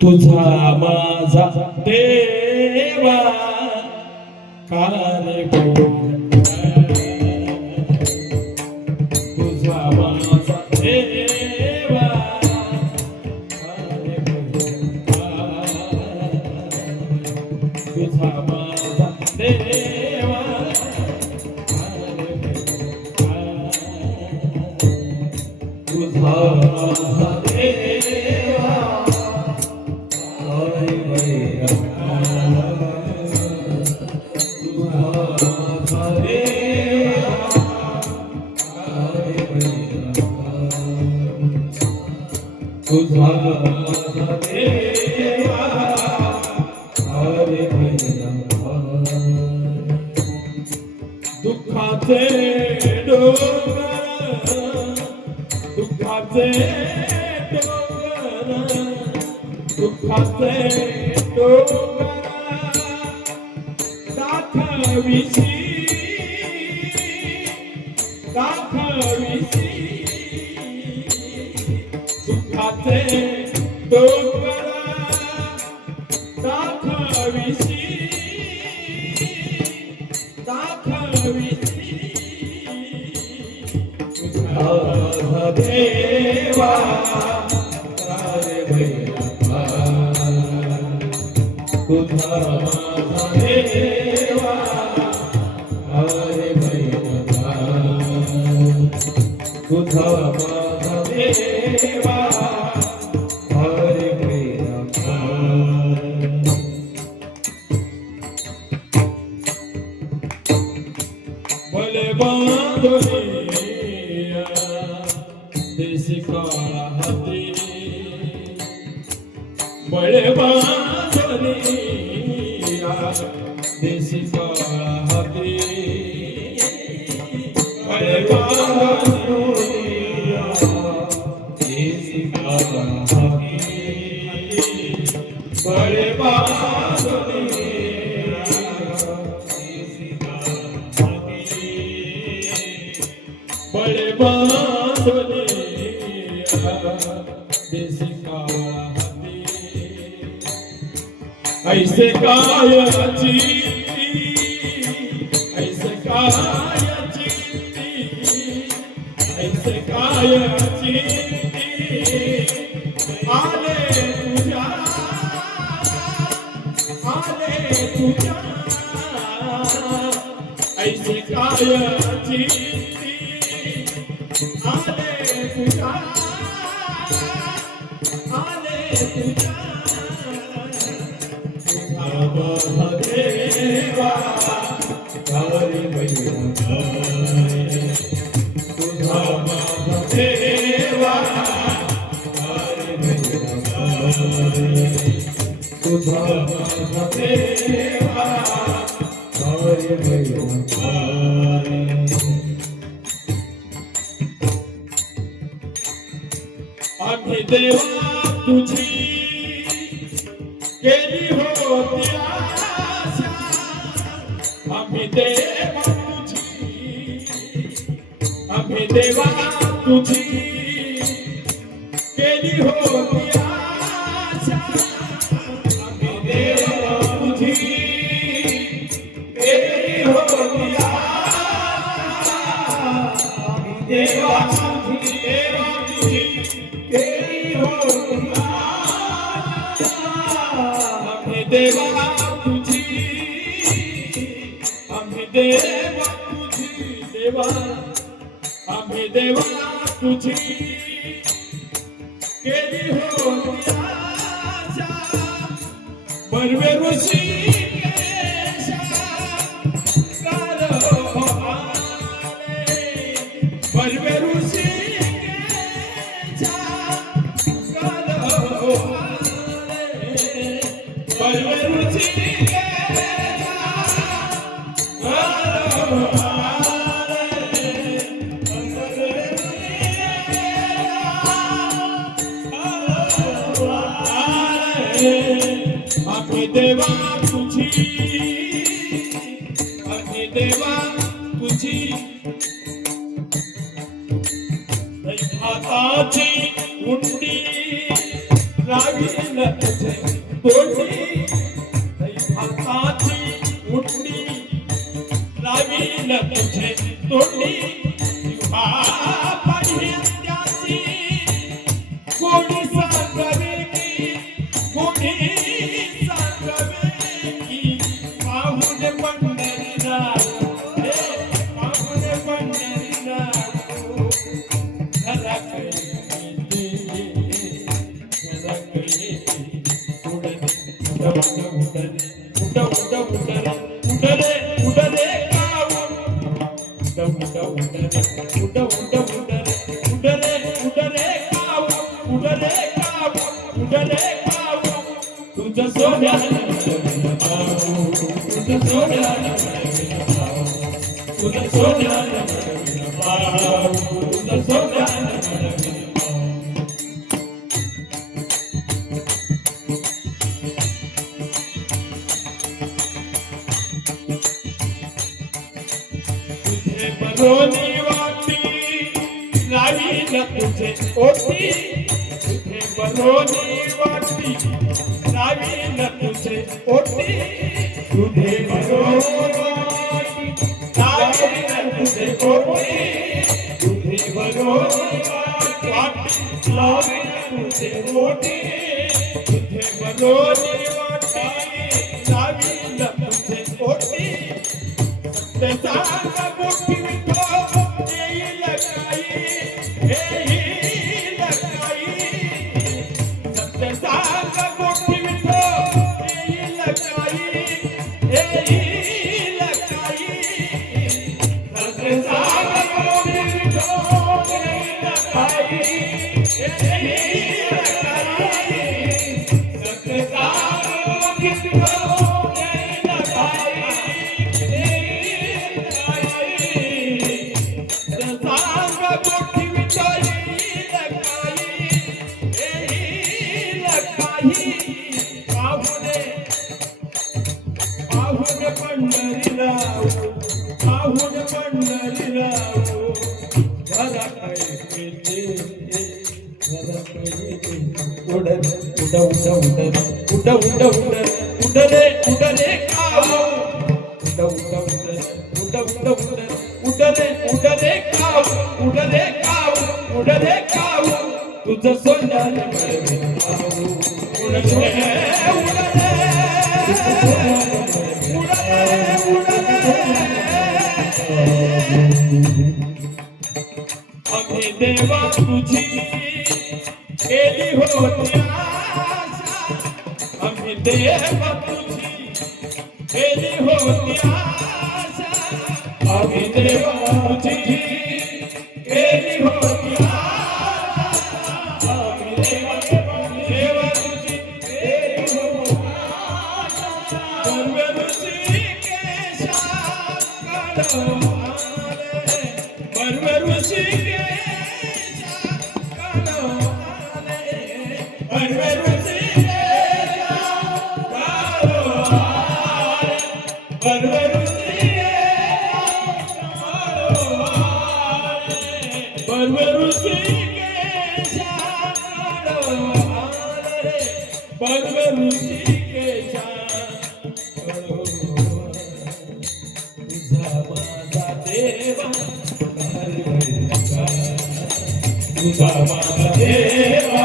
तुझा माझा देवा कार्य तुझा माझा देवा तुझा माझा देवा तुझा माझा देवा तुझा माझा देवा हरे दुःखाचे डोंगर दुःखाचे डोंगर दुःखाचे डोंगर दाखविशी दाखविशी दुःखाचे डोंगर दाखविशी दाखविशी तुझा देवा हरे भैरवा तुझा माझा देवा हरे भैरवा तुझा माझा देवा हरे भैरवा भले बांधुनिया देसी काळा हाती बळे बांधुनिया देसी काळा हाती बळे बांधुनिया देसी काळा हाती बळे बांधुनिया देसी काळा हाती बळे बांधुनिया देसी काळा हाती ऐसे कायाची ऐसे कायाची ऐसे कायाची आले तुझ्या ऐसे कायाची आले तुझ्या देवा हरे भैरवा तुझा माझा देवा हरे भैरवा तुझा माझा देवा हरे भैरवा आम्ही देवा तुझी केली होती आशा आम्ही देवा तुझी केली होती आशा आम्ही देवा तुझी केली होती आशा देवा तुझी केली होती आम्ही देवा तुझी आम्ही देवा तुझी देवा आम्ही देवा तुझी केली होती आशा बर्वे ऋषी आम्ही देवा तुझी आम्ही देवा तुझी हाताची उंडी लावील तुझे तोंडी हाताची उंडी लावील तुझे तोंडी पाहिल्याची कोणी सांगावे की कोणी सांगावे की पाहून पंढरीला पाहून पंढरीला घरा तुझं सोन्याला तुझं सोन्याला तुझं सोन्याला तुझं सोन्याला तुझे बरोनी वाटी लावील तुझे ओटी तुझे बरोनी वाटी लावील तुझे ओटी तुझे बरोनी लावील तुझे ओटी तुझे बरोनी वाटी लावील तुझे ओटी तुझे बरोनी वाटी लावील तुझे ओटी सत्य मोठी विठो येईल काही येईल काही सत्य मोठी विठो येईल काही येईल काही सत्य मोठी विठो येईल काही येईल काही सत्य मोठी विठो येईल काही पंढरीला पाहून पंढरीला घरा पाहिजे उडले उडले काव उडले काव तुझं सोन्याला आम्ही देवा तुझी केली होती आशा आम्ही देवा तुझी केली होती आशा आम्ही देवा तुझी केली होती आशा आम्ही देवा तुझी केली होती आशा तुझा माझा देवा तुझा माझा देवा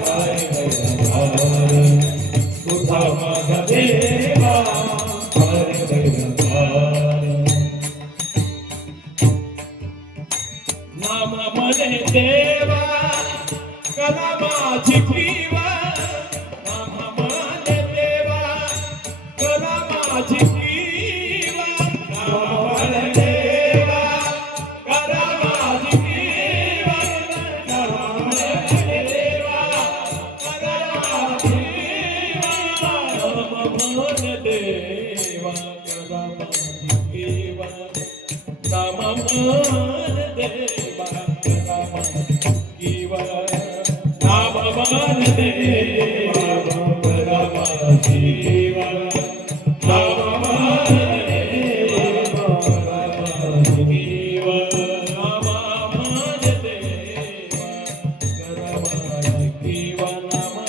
काय वैरभार, तुझा माझा देवा काय वैरभार. नाम म्हणे देवा कला माझी किवा, नाम म्हणे देवा कला माझी किवा, नाम म्हणे देवा कला माझी किवा, नाम म्हणे देवा कला माझी किवा, नाम म्हणे देवा कला माझी किवा, नाम म्हणे देवा कला माझी किवा, नाम म्हणे देवा कला माझी किवा, नाम म्हणे देवा कला माझी किवा, नाम म्हणे देवा कला माझी किवा, नाम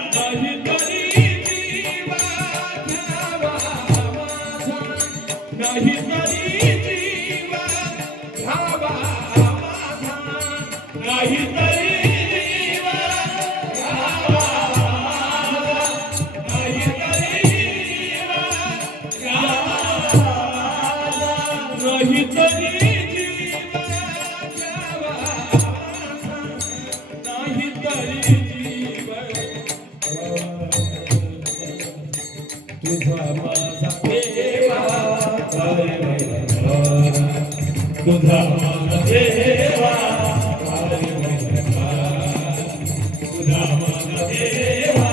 नाही तरी जीवा घ्यावा माझा, नाही तरी जीवा घ्यावा माझा, नाही तरी जीवा घ्यावा माझा, नाही तरी जीवा घ्यावा माझा, नाही तरी जीवा तुझा माझा देवा तुझा माझा देवा तुझा माझा देवा